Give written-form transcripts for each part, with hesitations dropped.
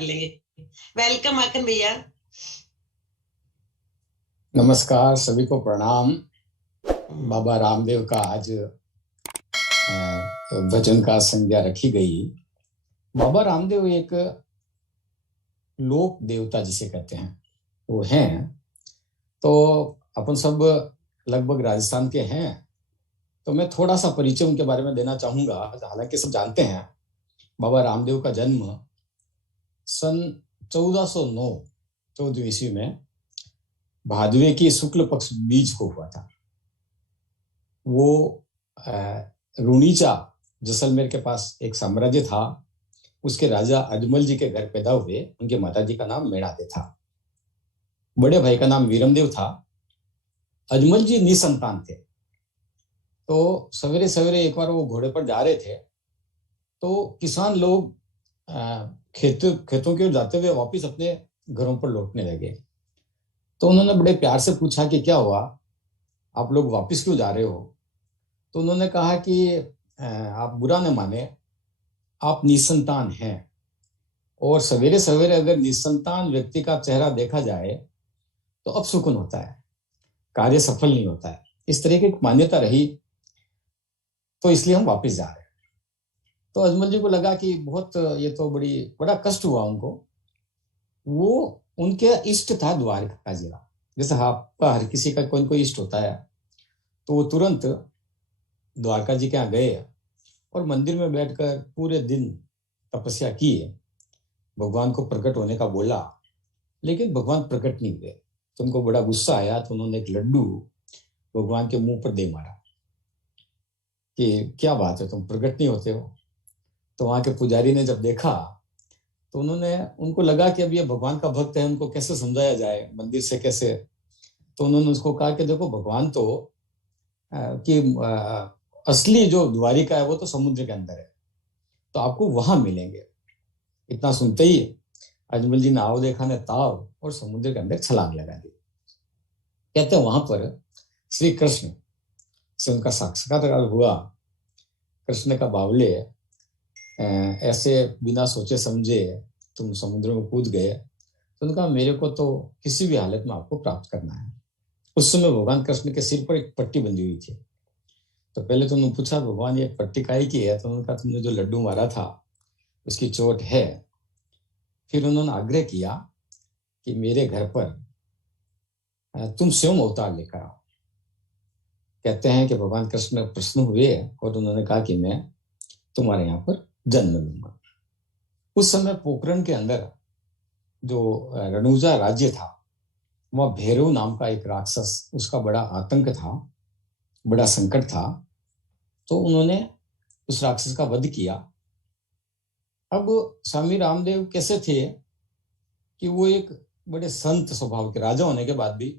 लेंगे। वेलकम माखन भैया। नमस्कार, सभी को प्रणाम। बाबा रामदेव का आज भजन का संज्ञा रखी गई। बाबा रामदेव एक लोक देवता जिसे कहते हैं वो हैं। तो अपन सब लगभग राजस्थान के हैं, तो मैं थोड़ा सा परिचय उनके बारे में देना चाहूंगा। हालांकि सब जानते हैं, बाबा रामदेव का जन्म सन 1409 14 ईस्वी में भादवे की शुक्ल पक्ष बीज को हुआ था। वो रूणीचा जैसलमेर के पास एक साम्राज्य था, उसके राजा अजमल जी के घर पैदा हुए। उनके माताजी का नाम मेणादे था, बड़े भाई का नाम वीरमदेव था। अजमल जी निसंतान थे। तो सवेरे सवेरे एक बार वो घोड़े पर जा रहे थे, तो किसान लोग खेतों की ओर जाते हुए वापिस अपने घरों पर लौटने लगे। तो उन्होंने बड़े प्यार से पूछा कि क्या हुआ, आप लोग वापिस क्यों जा रहे हो? तो उन्होंने कहा कि आप बुरा न माने, आप निसंतान हैं, और सवेरे सवेरे अगर निसंतान व्यक्ति का चेहरा देखा जाए तो अपशकुन होता है, कार्य सफल नहीं होता है। इस तरह की मान्यता रही, तो इसलिए हम वापस जा रहे हैं। तो अजमल जी को लगा कि बहुत ये तो बड़ा कष्ट हुआ उनको। वो उनके इष्ट था द्वारका जिला। जैसे आपका हर किसी का कोई कोई इष्ट होता है, तो वो तुरंत द्वारका जी के यहाँ गए और मंदिर में बैठकर पूरे दिन तपस्या की। भगवान को प्रकट होने का बोला, लेकिन भगवान प्रकट नहीं हुए। तो उनको बड़ा गुस्सा आया, तो उन्होंने एक लड्डू भगवान के मुंह पर दे मारा कि क्या बात है, तुम प्रकट नहीं होते हो। तो वहां के पुजारी ने जब देखा, तो उनको लगा कि अब ये भगवान का भक्त है, उनको कैसे समझाया जाए, मंदिर से कैसे। तो उन्होंने उसको कहा कि देखो, भगवान तो कि असली जो द्वारिका है वो तो समुद्र के अंदर है, तो आपको वहां मिलेंगे। इतना सुनते ही अजमल जी ने आओ देखा ने ताव और समुद्र के अंदर छलांग लगा दी। कहते हैं वहां पर श्री कृष्ण से उनका साक्षात्कार हुआ। कृष्ण का बावले ऐसे बिना सोचे समझे तुम समुद्र में कूद गए। तो उनका मेरे को तो किसी भी हालत में आपको प्राप्त करना है। उस समय भगवान कृष्ण के सिर पर एक पट्टी बंधी हुई थी। तो पहले तो उन्होंने पूछा, भगवान ये पट्टी काहे की है? तो उन्होंने कहा, तुमने जो लड्डू मारा था उसकी चोट है। फिर उन्होंने आग्रह किया कि मेरे घर पर तुम स्वयं अवतार लेकर आओ। कहते हैं कि भगवान कृष्ण प्रसन्न हुए और उन्होंने कहा कि मैं तुम्हारे यहाँ पर जन्म लूंगा। उस समय पोखरण के अंदर जो रणुजा राज्य था, वह भैरव नाम का एक राक्षस, उसका बड़ा आतंक था, बड़ा संकट था। तो उन्होंने उस राक्षस का वध किया। अब स्वामी रामदेव कैसे थे कि वो एक बड़े संत स्वभाव के, राजा होने के बाद भी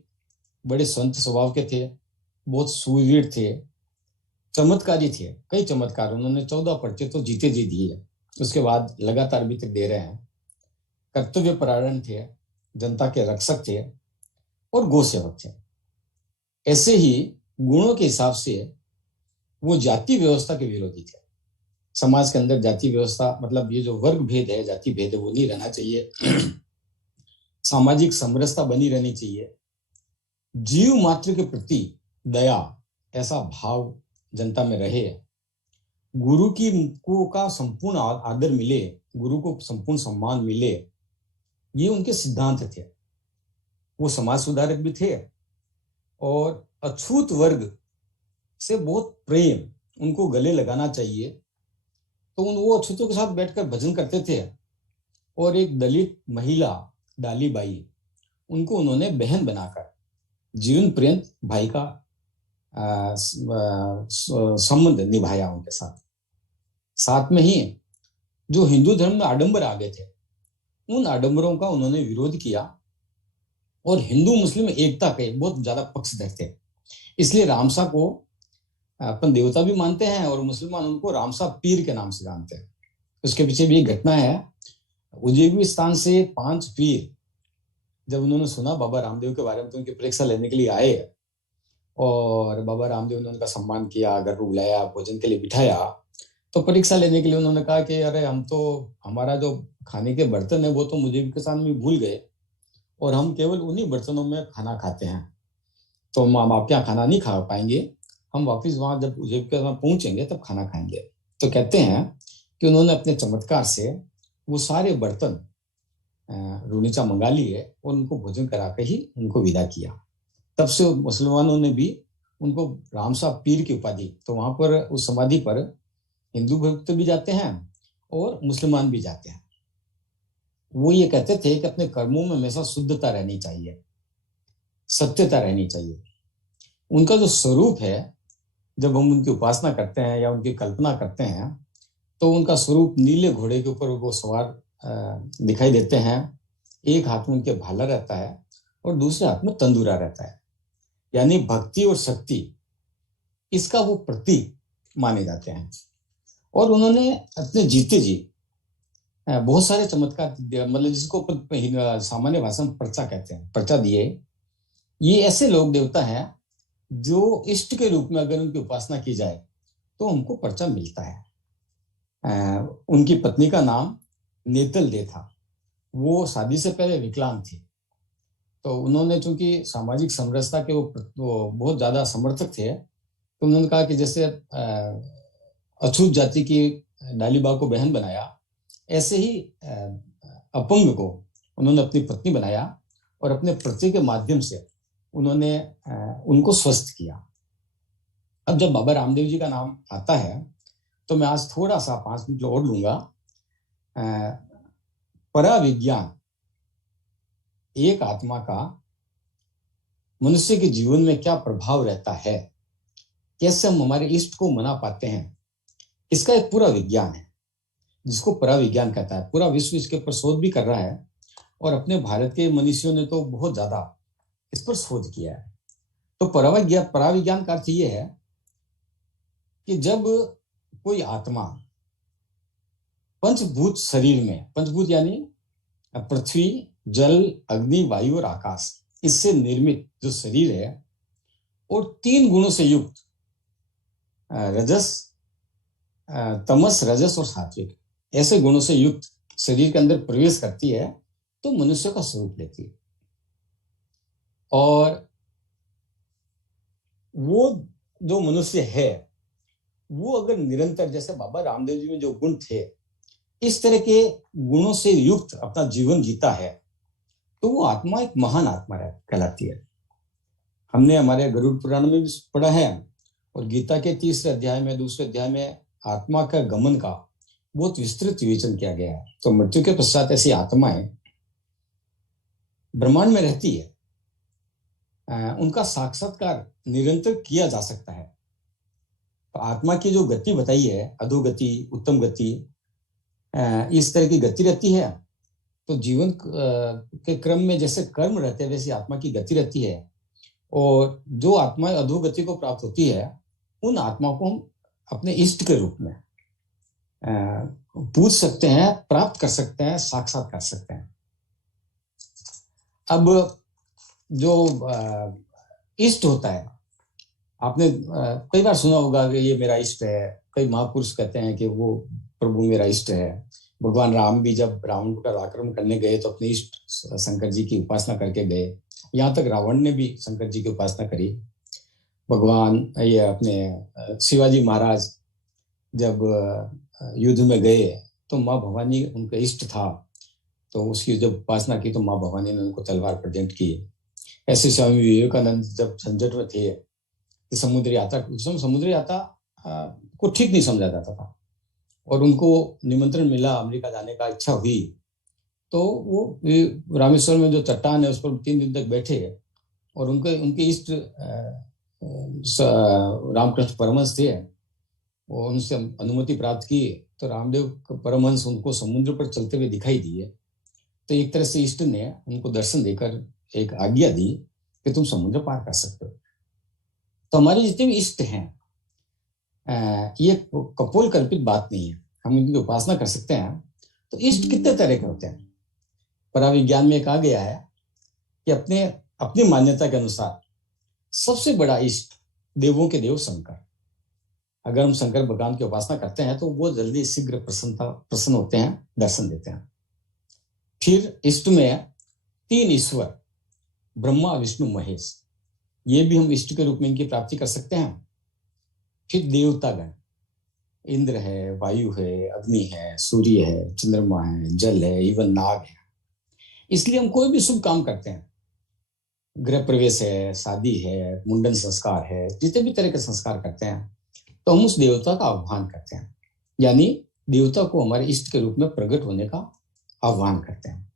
बड़े संत स्वभाव के थे, बहुत सूरवीर थे, चमत्कारी थे। कई चमत्कार, उन्होंने 14 पर्चे तो जीते जी दिए, उसके बाद लगातार भी तक दे रहे हैं। कर्तव्य परायण थे, जनता के रक्षक थे और गौ सेवक थे। ऐसे ही गुणों के हिसाब से वो जाति व्यवस्था के विरोधी थे। समाज के अंदर जाति व्यवस्था मतलब ये जो वर्ग भेद है, जाति भेद है, वो नहीं रहना चाहिए। सामाजिक समरसता बनी रहनी चाहिए। जीव मात्र के प्रति दया, ऐसा भाव जनता में रहे। गुरु को का संपूर्ण आदर मिले, गुरु को संपूर्ण सम्मान मिले, ये उनके सिद्धांत थे। वो समाज सुधारक भी थे और अछूत वर्ग से बहुत प्रेम, उनको गले लगाना चाहिए। तो वो अछूतों के साथ बैठकर भजन करते थे। और एक दलित महिला डालीबाई, उनको उन्होंने बहन बनाकर जीवन पर्यंत भाई का संबंध निभाया उनके साथ। साथ में ही जो हिंदू धर्म में आडंबर आ गए थे, उन आडंबरों का उन्होंने विरोध किया और हिंदू मुस्लिम एकता के बहुत ज्यादा पक्षधर थे। इसलिए रामसा को अपन देवता भी मानते हैं और मुसलमान उनको रामसा पीर के नाम से जानते हैं। उसके पीछे भी एक घटना है। उज्बेकिस्तान से 5 पीर जब उन्होंने सुना बाबा रामदेव के बारे में, तो उनकी परीक्षा लेने के लिए आए और बाबा रामदेव ने उनका सम्मान किया, घर बुलाया, भोजन के लिए बिठाया। तो परीक्षा लेने के लिए उन्होंने कहा कि अरे हम तो, हमारा जो खाने के बर्तन है वो तो मुझे भी किसान में भूल गए, और हम केवल उन्हीं बर्तनों में खाना खाते हैं, तो हम आपके यहाँ खाना नहीं खा पाएंगे, हम वापस वहां जब उज्जैन में पहुंचेंगे तब खाना खाएंगे। तो कहते हैं कि उन्होंने अपने चमत्कार से वो सारे बर्तन रूनीचा मंगा लिए और उनको भोजन करा के ही उनको विदा किया। तब से मुसलमानों ने भी उनको राम साहब पीर की उपाधि, तो वहां पर उस समाधि पर हिंदू भक्त भी जाते हैं और मुसलमान भी जाते हैं। वो ये कहते थे कि अपने कर्मों में हमेशा शुद्धता रहनी चाहिए, सत्यता रहनी चाहिए। उनका जो स्वरूप है, जब हम उनकी उपासना करते हैं या उनकी कल्पना करते हैं, तो उनका स्वरूप नीले घोड़े के ऊपर वो सवार दिखाई देते हैं। एक हाथ में उनके भाला रहता है और दूसरे हाथ में तंदूरा रहता है, यानी भक्ति और शक्ति, इसका वो प्रतीक माने जाते हैं। और उन्होंने अपने जीते जी बहुत सारे चमत्कार, मतलब जिसको सामान्य भाषा में पर्चा कहते हैं, पर्चा दिए। ये ऐसे लोग देवता हैं जो इष्ट के रूप में अगर उनकी उपासना की जाए तो हमको पर्चा मिलता है। उनकी पत्नी का नाम नेतल दे था। वो शादी से पहले विकलांग थी, तो उन्होंने चूंकि सामाजिक समरसता के वो बहुत ज्यादा समर्थक थे, तो उन्होंने कहा कि जैसे अछूत जाति की डालीबा को बहन बनाया, ऐसे ही अपंग को उन्होंने अपनी पत्नी बनाया और अपने पर्चे के माध्यम से उन्होंने उनको स्वस्थ किया। अब जब बाबा रामदेव जी का नाम आता है तो मैं आज थोड़ा सा 5 मिनट और लूंगा। पराविज्ञान, एक आत्मा का मनुष्य के जीवन में क्या प्रभाव रहता है, कैसे हम हमारे इष्ट को मना पाते हैं, इसका एक पूरा विज्ञान है जिसको पराविज्ञान कहता है। पूरा विश्व इसके ऊपर शोध भी कर रहा है और अपने भारत के मनुष्यों ने तो बहुत ज्यादा इस पर शोध किया है। तो पराविज्ञान का अर्थ ये है कि जब कोई आत्मा पंचभूत शरीर में, पंचभूत यानी पृथ्वी, जल, अग्नि, वायु और आकाश, इससे निर्मित जो शरीर है और 3 गुणों से युक्त, रजस, तमस, रजस और सात्विक, ऐसे गुणों से युक्त शरीर के अंदर प्रवेश करती है तो मनुष्य का स्वरूप लेती है। और वो जो मनुष्य है वो अगर निरंतर, जैसे बाबा रामदेव जी में जो गुण थे, इस तरह के गुणों से युक्त अपना जीवन जीता है तो वो आत्मा एक महान आत्मा कहलाती है। हमने हमारे गरुड़ पुराण में भी पढ़ा है और गीता के 3रे अध्याय में, 2रे अध्याय में आत्मा का गमन का बहुत विस्तृत विवेचन किया गया है। तो मृत्यु के पश्चात ऐसी आत्माएं ब्रह्मांड में रहती है, उनका साक्षात्कार निरंतर किया जा सकता है। तो आत्मा की जो गति बताई है, अधोगति, उत्तम गति, इस तरह की गति रहती है। तो जीवन के क्रम में जैसे कर्म रहते हैं वैसी आत्मा की गति रहती है। और जो आत्मा अधोगति को प्राप्त होती है उन आत्माओं को हम अपने इष्ट के रूप में पूछ सकते हैं, प्राप्त कर सकते हैं, साक्षात कर सकते हैं। अब जो इष्ट होता है, आपने कई बार सुना होगा कि ये मेरा इष्ट है। कई महापुरुष कहते हैं कि वो प्रभु मेरा इष्ट है। भगवान राम भी जब रावण का आक्रमण करने गए तो अपने इष्ट शंकर जी की उपासना करके गए। यहाँ तक रावण ने भी शंकर जी की उपासना करी। भगवान ये अपने शिवाजी महाराज जब युद्ध में गए तो माँ भवानी उनका इष्ट था, तो उसकी जब उपासना की तो माँ भवानी ने उनको तलवार प्रेजेंट की। ऐसे स्वामी विवेकानंद जब झंझट में थे, समुद्री यात्रा को ठीक नहीं समझा जाता था और उनको निमंत्रण मिला अमेरिका जाने का, इच्छा हुई, तो वो रामेश्वर में जो चट्टान है उस पर 3 दिन तक बैठे और उनके इष्ट रामकृष्ण परमहंस थे और उनसे अनुमति प्राप्त की। तो रामदेव परमहंस उनको समुद्र पर चलते हुए दिखाई दिए। तो एक तरह से इष्ट ने उनको दर्शन देकर एक आज्ञा दी कि तुम समुद्र पार कर सकते हो। तो हमारे जितने भी इष्ट हैं, ये कपोल कल्पित बात नहीं है, हम इनकी उपासना कर सकते हैं। तो इष्ट कितने तरह के होते हैं? पराविज्ञान में कहा गया है कि अपनी मान्यता के अनुसार सबसे बड़ा इष्ट देवों के देव शंकर, अगर हम शंकर भगवान की उपासना करते हैं तो वो जल्दी शीघ्र प्रसन्न होते हैं, दर्शन देते हैं। फिर इष्ट में 3 ईश्वर, ब्रह्मा विष्णु महेश, ये भी हम इष्ट के रूप में इनकी प्राप्ति कर सकते हैं। फिर देवतागण, इंद्र है, वायु है, अग्नि है, सूर्य है, चंद्रमा है, जल है, इवन नाग है। इसलिए हम कोई भी शुभ काम करते हैं, गृह प्रवेश है, शादी है, मुंडन संस्कार है, जितने भी तरह के संस्कार करते हैं, तो हम उस देवता का आह्वान करते हैं, यानी देवता को हमारे इष्ट के रूप में प्रकट होने का आह्वान करते हैं।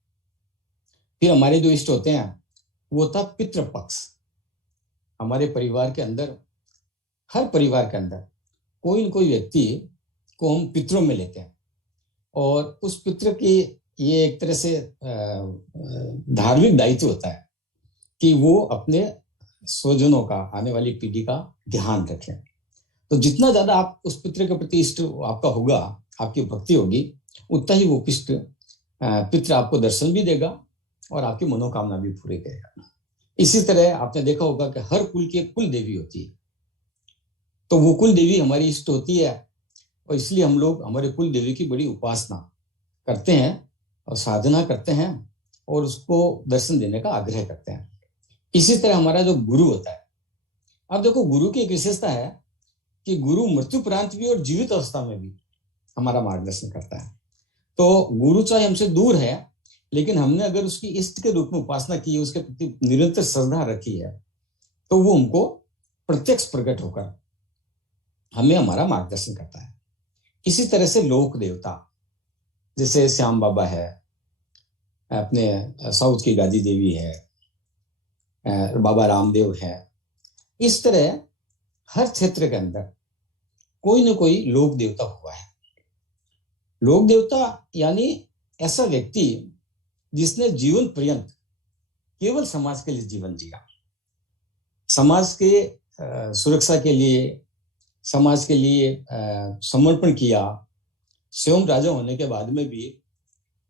फिर हमारे जो इष्ट होते हैं वो होता है पितृपक्ष। हमारे परिवार के अंदर, हर परिवार के अंदर कोई न कोई व्यक्ति को हम पितरों में लेते हैं, और उस पितृ की ये एक तरह से धार्मिक दायित्व होता है कि वो अपने स्वजनों का, आने वाली पीढ़ी का ध्यान रखें। तो जितना ज्यादा आप उस पितृ के प्रति इष्ट आपका होगा, आपकी भक्ति होगी, उतना ही वो पितृ आपको दर्शन भी देगा और आपकी मनोकामना भी पूरी करेगा। इसी तरह आपने देखा होगा कि हर कुल की एक कुल देवी होती है, तो वो कुल देवी हमारी इष्ट होती है, और इसलिए हम लोग हमारे कुल देवी की बड़ी उपासना करते हैं और साधना करते हैं और उसको दर्शन देने का आग्रह करते हैं। इसी तरह हमारा जो गुरु होता है, अब देखो गुरु की एक विशेषता है कि गुरु मृत्युपरांत भी और जीवित अवस्था में भी हमारा मार्गदर्शन करता है। तो गुरु चाहे हमसे दूर है, लेकिन हमने अगर उसकी इष्ट के रूप में उपासना की है, उसके प्रति निरंतर श्रद्धा रखी है, तो वो हमको प्रत्यक्ष प्रकट होकर हमें हमारा मार्गदर्शन करता है। इसी तरह से लोक देवता, जैसे श्याम बाबा है, अपने साउथ की गादी देवी है, बाबा रामदेव है, इस तरह हर क्षेत्र के अंदर कोई न कोई लोक देवता हुआ है। लोक देवता यानी ऐसा व्यक्ति जिसने जीवन पर्यंत केवल समाज के लिए जीवन जिया, समाज के सुरक्षा के लिए, समाज के लिए समर्पण किया, स्वयं राजा होने के बाद में भी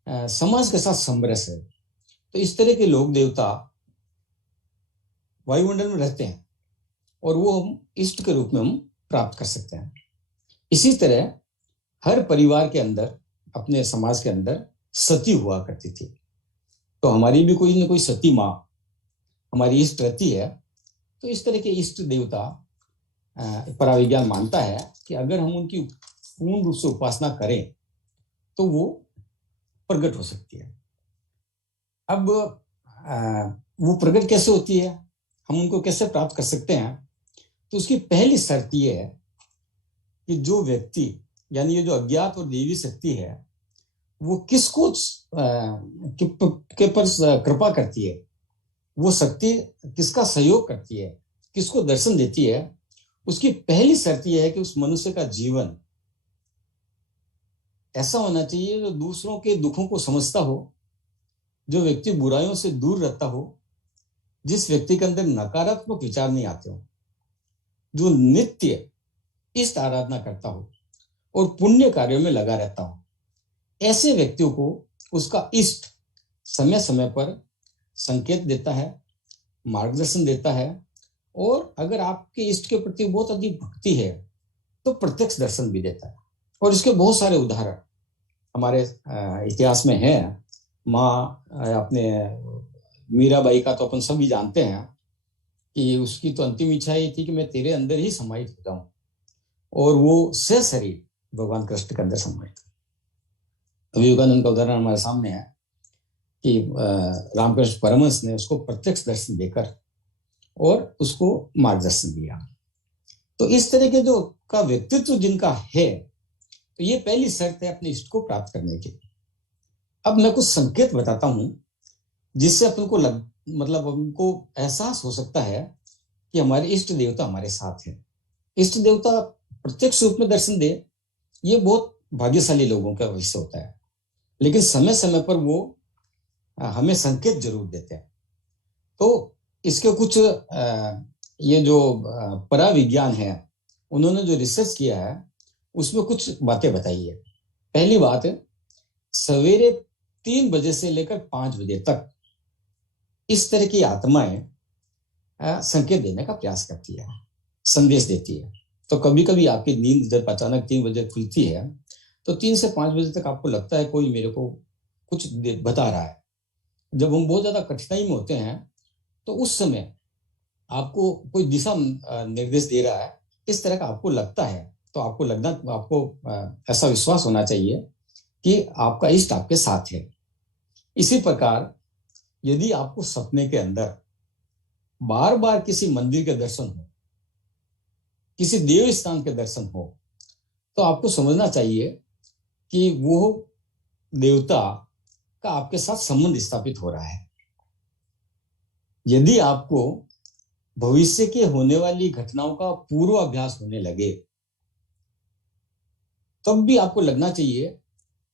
समाज के साथ समरस है। तो इस तरह के लोक देवता वायुमंडल में रहते हैं और वो हम इष्ट के रूप में हम प्राप्त कर सकते हैं। इसी तरह हर परिवार के अंदर, अपने समाज के अंदर सती हुआ करती थी, तो हमारी भी कोई न कोई सती माँ हमारी इष्ट रहती है। तो इस तरह के इष्ट देवता पराविज्ञान मानता है कि अगर हम उनकी पूर्ण रूप से उपासना करें तो वो प्रकट हो सकती है। अब वो प्रकट कैसे होती है, हम उनको कैसे प्राप्त कर सकते हैं, तो उसकी पहली शर्त ये है कि जो व्यक्ति, यानी ये जो अज्ञात और देवी शक्ति है, वो किसको के पर कृपा करती है, वो शक्ति किसका सहयोग करती है, किसको दर्शन देती है, उसकी पहली शर्त यह है कि उस मनुष्य का जीवन ऐसा होना चाहिए जो दूसरों के दुखों को समझता हो, जो व्यक्ति बुराइयों से दूर रहता हो, जिस व्यक्ति के अंदर नकारात्मक विचार नहीं आते हो, जो नित्य इष्ट आराधना करता हो और पुण्य कार्यों में लगा रहता हो, ऐसे व्यक्तियों को उसका इष्ट समय समय पर संकेत देता है, मार्गदर्शन देता है, और अगर आपके इष्ट के प्रति बहुत अधिक भक्ति है तो प्रत्यक्ष दर्शन भी देता है। और इसके बहुत सारे उदाहरण हमारे इतिहास में है। माँ अपने मीराबाई का तो अपन सभी जानते हैं कि उसकी तो अंतिम इच्छा ये थी कि मैं तेरे अंदर ही समाहित हो जाऊं, और वो सशरीर भगवान कृष्ण के अंदर समाहित। विवेकानंद का उदाहरण हमारे सामने है कि रामकृष्ण परमहंस ने उसको प्रत्यक्ष दर्शन देकर और उसको मार्गदर्शन दिया। तो इस तरह के जो का व्यक्तित्व जिनका है, तो ये पहली शर्त है अपने इष्ट को प्राप्त करने की। अब मैं कुछ संकेत बताता हूं जिससे अपन को मतलब उनको एहसास हो सकता है कि हमारे इष्ट देवता हमारे साथ है। इष्ट देवता प्रत्यक्ष रूप में दर्शन दे, ये बहुत भाग्यशाली लोगों का विषय होता है, लेकिन समय समय पर वो हमें संकेत जरूर देते हैं। तो इसके कुछ ये जो पराविज्ञान है, उन्होंने जो रिसर्च किया है उसमें कुछ बातें बताई है। पहली बात, सवेरे 3 बजे से लेकर 5 बजे तक इस तरह की आत्माएं संकेत देने का प्रयास करती है, संदेश देती है। तो कभी कभी आपकी नींद जब अचानक 3 बजे खुलती है तो 3 से 5 बजे तक आपको लगता है कोई मेरे को कुछ बता रहा है। जब हम बहुत ज्यादा कठिनाई में होते हैं तो उस समय आपको कोई दिशा निर्देश दे रहा है, इस तरह का आपको लगता है, तो आपको ऐसा विश्वास होना चाहिए कि आपका इष्ट आपके साथ है। इसी प्रकार यदि आपको सपने के अंदर बार बार किसी मंदिर के दर्शन हो, किसी देव स्थान के दर्शन हो, तो आपको समझना चाहिए कि वो देवता का आपके साथ संबंध स्थापित हो रहा है। यदि आपको भविष्य के होने वाली घटनाओं का पूर्वाभ्यास होने लगे, तब भी आपको लगना चाहिए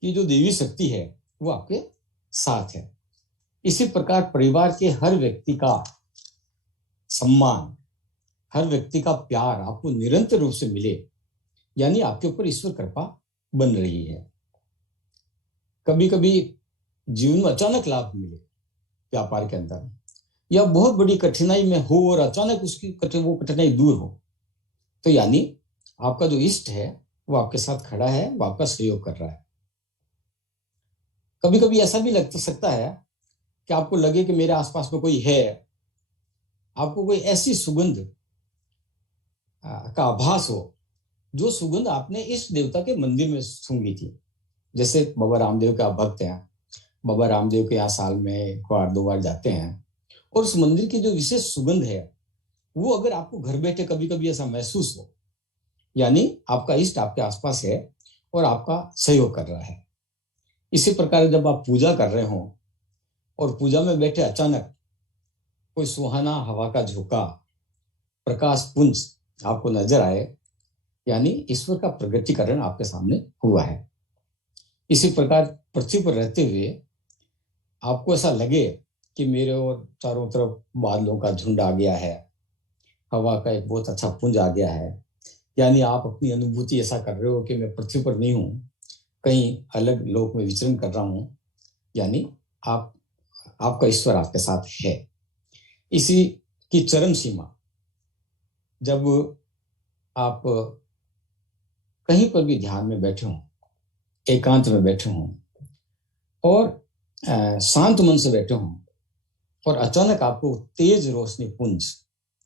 कि जो देवी शक्ति है वो आपके साथ है। इसी प्रकार परिवार के हर व्यक्ति का सम्मान, हर व्यक्ति का प्यार आपको निरंतर रूप से मिले, यानी आपके ऊपर ईश्वर कृपा बन रही है। कभी कभी जीवन में अचानक लाभ मिले व्यापार के अंदर, या बहुत बड़ी कठिनाई में हो और अचानक वो कठिनाई दूर हो, तो यानी आपका जो इष्ट है वो आपके साथ खड़ा है, वो आपका सहयोग कर रहा है। कभी कभी ऐसा भी लग सकता है कि आपको लगे कि मेरे आसपास में कोई है, आपको कोई ऐसी सुगंध का आभास हो जो सुगंध आपने इष्ट देवता के मंदिर में सूंघी थी। जैसे बाबा रामदेव के आप भक्त हैं, बाबा रामदेव के यहाँ साल में 1 बार 2 बार जाते हैं, और उस मंदिर की जो विशेष सुगंध है वो अगर आपको घर बैठे कभी कभी ऐसा महसूस हो, यानी आपका इष्ट आपके आसपास है और आपका सहयोग कर रहा है। इसी प्रकार जब आप पूजा कर रहे हो और पूजा में बैठे अचानक कोई सुहाना हवा का झोंका, प्रकाश पुंज आपको नजर आए, यानी ईश्वर का प्रगटीकरण आपके सामने हुआ है। इसी प्रकार पृथ्वी पर रहते हुए आपको ऐसा लगे कि मेरे और चारों तरफ बादलों का झुंड आ गया है, हवा का एक बहुत अच्छा पुंज आ गया है, यानी आप अपनी अनुभूति ऐसा कर रहे हो कि मैं पृथ्वी पर नहीं हूं, कहीं अलग लोक में विचरण कर रहा हूं, यानी आपका ईश्वर आपके साथ है। इसी की चरम सीमा जब आप कहीं पर भी ध्यान में बैठे हों, एकांत में बैठे हों और शांत मन से बैठे हों, और अचानक आपको तेज रोशनी पुंज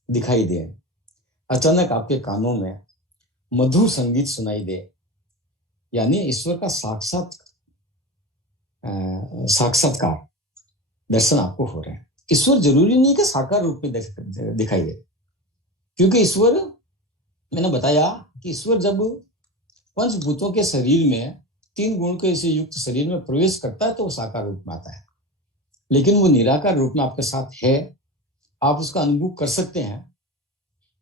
दिखाई दे, अचानक आपके कानों में मधुर संगीत सुनाई दे, यानी ईश्वर का साक्षात्कार दर्शन आपको हो रहे हैं। ईश्वर जरूरी नहीं कि साकार रूप में दिखाई दे, क्योंकि ईश्वर, मैंने बताया कि ईश्वर जब पंचभूतों के शरीर में 3 गुण के से युक्त शरीर में प्रवेश करता है तो वो साकार रूप में आता है, लेकिन वो निराकार रूप में आपके साथ है, आप उसका अनुभव कर सकते हैं।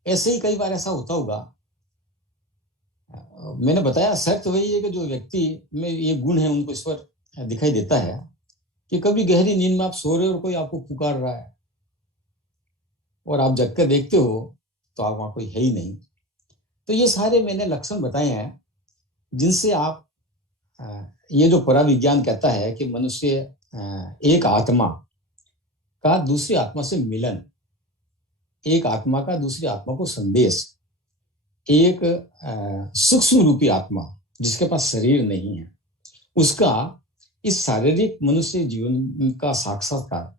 ऐसे ही कई बार ऐसा होता होगा, मैंने बताया शर्त वही है कि जो व्यक्ति में ये गुण है उनको ईश्वर दिखाई देता है, कि कभी गहरी नींद में आप सो रहे हो और कोई आपको पुकार रहा है और आप जग कर देखते हो तो आप वहां कोई है ही नहीं। तो ये सारे मैंने लक्षण बताए हैं जिनसे आप, ये जो पराविज्ञान कहता है कि मनुष्य एक आत्मा का दूसरी आत्मा से मिलन, एक आत्मा का दूसरी आत्मा को संदेश, एक सूक्ष्म रूपी आत्मा जिसके पास शरीर नहीं है, उसका इस शारीरिक मनुष्य जीवन का साक्षात्कार,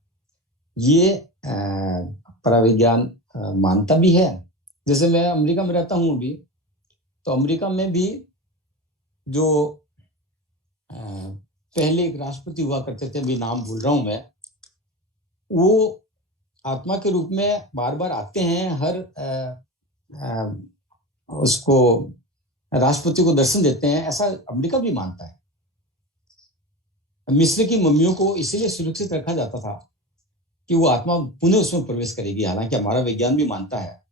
ये पराविज्ञान मानता भी है। जैसे मैं अमेरिका में रहता हूँ अभी, तो अमेरिका में भी जो पहले एक राष्ट्रपति हुआ करते थे, अभी नाम भूल रहा हूं मैं, वो आत्मा के रूप में बार बार आते हैं, हर उसको राष्ट्रपति को दर्शन देते हैं, ऐसा अमेरिका भी मानता है। मिस्र की मम्मियों को इसलिए सुरक्षित रखा जाता था कि वो आत्मा पुनः उसमें प्रवेश करेगी। हालांकि हमारा विज्ञान भी मानता है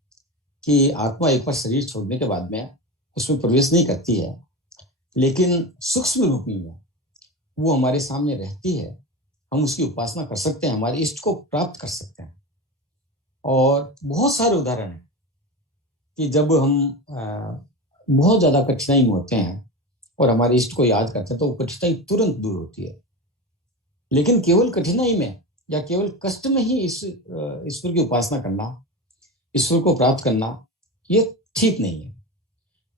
कि आत्मा एक बार शरीर छोड़ने के बाद में उसमें प्रवेश नहीं करती है, लेकिन सूक्ष्म रूप में वो हमारे सामने रहती है, हम उसकी उपासना कर सकते हैं, हमारे इष्ट को प्राप्त कर सकते हैं। और बहुत सारे उदाहरण हैं कि जब हम बहुत ज्यादा कठिनाई में होते हैं और हमारे इष्ट को याद करते हैं तो वो कठिनाई तुरंत दूर होती है। लेकिन केवल कठिनाई में या केवल कष्ट में ही ईश्वर की उपासना करना, ईश्वर को प्राप्त करना, ये ठीक नहीं है।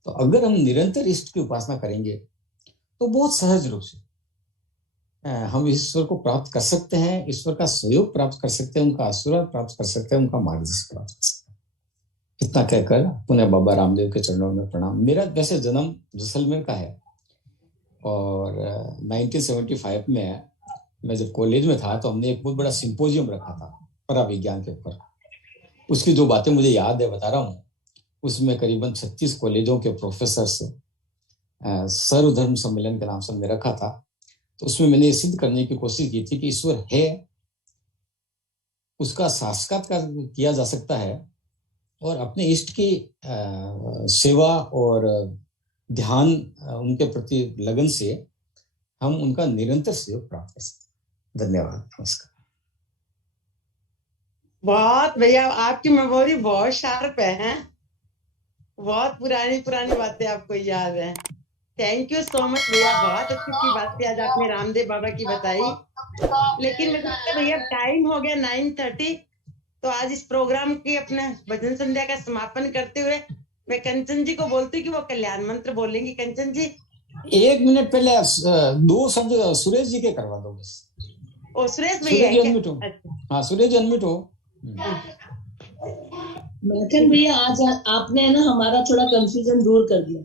तो अगर हम निरंतर इष्ट की उपासना करेंगे तो बहुत सहज रूप से हम ईश्वर को प्राप्त कर सकते हैं, ईश्वर का सहयोग प्राप्त कर सकते हैं, उनका आशीर्वाद प्राप्त कर सकते हैं, उनका मार्गदर्शन प्राप्त कर सकते हैं। इतना कहकर पुनः बाबा रामदेव के चरणों में प्रणाम। मेरा वैसे जन्म जैसलमेर का है और 1975 में मैं जब कॉलेज में था तो हमने एक बहुत बड़ा सिंपोजियम रखा था पराविज्ञान के ऊपर। उसकी जो बातें मुझे याद है बता रहा हूँ। उसमें करीबन 36 कॉलेजों के प्रोफेसर्स सर्वधर्म सम्मेलन के नाम से हमने रखा था। तो उसमें मैंने सिद्ध करने की कोशिश की थी कि ईश्वर है, उसका साक्षात्कार किया जा सकता है और अपने इष्ट की सेवा और ध्यान उनके प्रति लगन से हम उनका निरंतर सहयोग प्राप्त कर सकते हैं। धन्यवाद, नमस्कार। बहुत भैया, आपकी मेमोरी बहुत शार्प है। बहुत पुरानी पुरानी बातें आपको याद है। थैंक यू सो मच भैया, बहुत अच्छी बातें आज आपने रामदेव बाबा की बताई। लेकिन मुझे लगता है भैया टाइम हो गया 9:30, तो आज इस प्रोग्राम की अपने भजन संध्या का समापन करते हुए मैं कंचन जी को बोलती कि वो कल्याण मंत्र बोलेंगी। कंचन जी, 1 मिनट पहले 2 शब्द सुरेश जी के करवा दो बस। ओ सुरेश भैया है क्या? हाँ सुरेश जी अनम्यूट हो। माखन भैया, आज आपने ना हमारा थोड़ा कंफ्यूजन दूर कर दिया।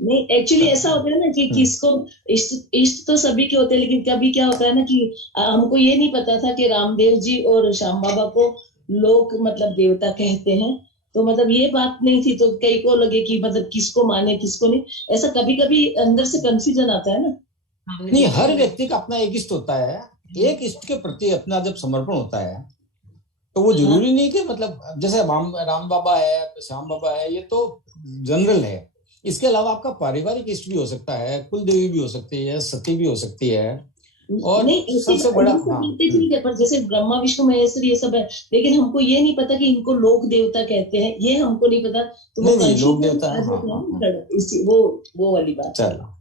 नहीं, एक्चुअली ऐसा होता है ना कि किसको इष्ट तो सभी के होते हैं, लेकिन कभी क्या होता है ना कि हमको ये नहीं पता था कि रामदेव जी और श्याम बाबा को लोग मतलब देवता कहते हैं। तो मतलब ये बात नहीं थी, तो कई को लगे कि मतलब किसको माने किसको नहीं। ऐसा कभी कभी अंदर से कंफ्यूजन आता है ना। नहीं, हर व्यक्ति का अपना एक इष्ट होता है। एक इष्ट के प्रति अपना जब समर्पण होता है तो वो जरूरी नहीं कि मतलब जैसे राम बाबा है, श्याम बाबा है, ये तो जनरल है। इसके अलावा आपका पारिवारिक इष्ट भी हो सकता है, कुल देवी भी हो सकती है, सती भी हो सकती है। और नहीं, सबसे बड़ा ठीक है, पर जैसे ब्रह्मा विष्णु महेश्वर ये सब है, लेकिन हमको ये नहीं पता कि इनको लोक देवता कहते हैं, ये हमको नहीं पता। तो वो लोक देवता वो वाली बात। चलो।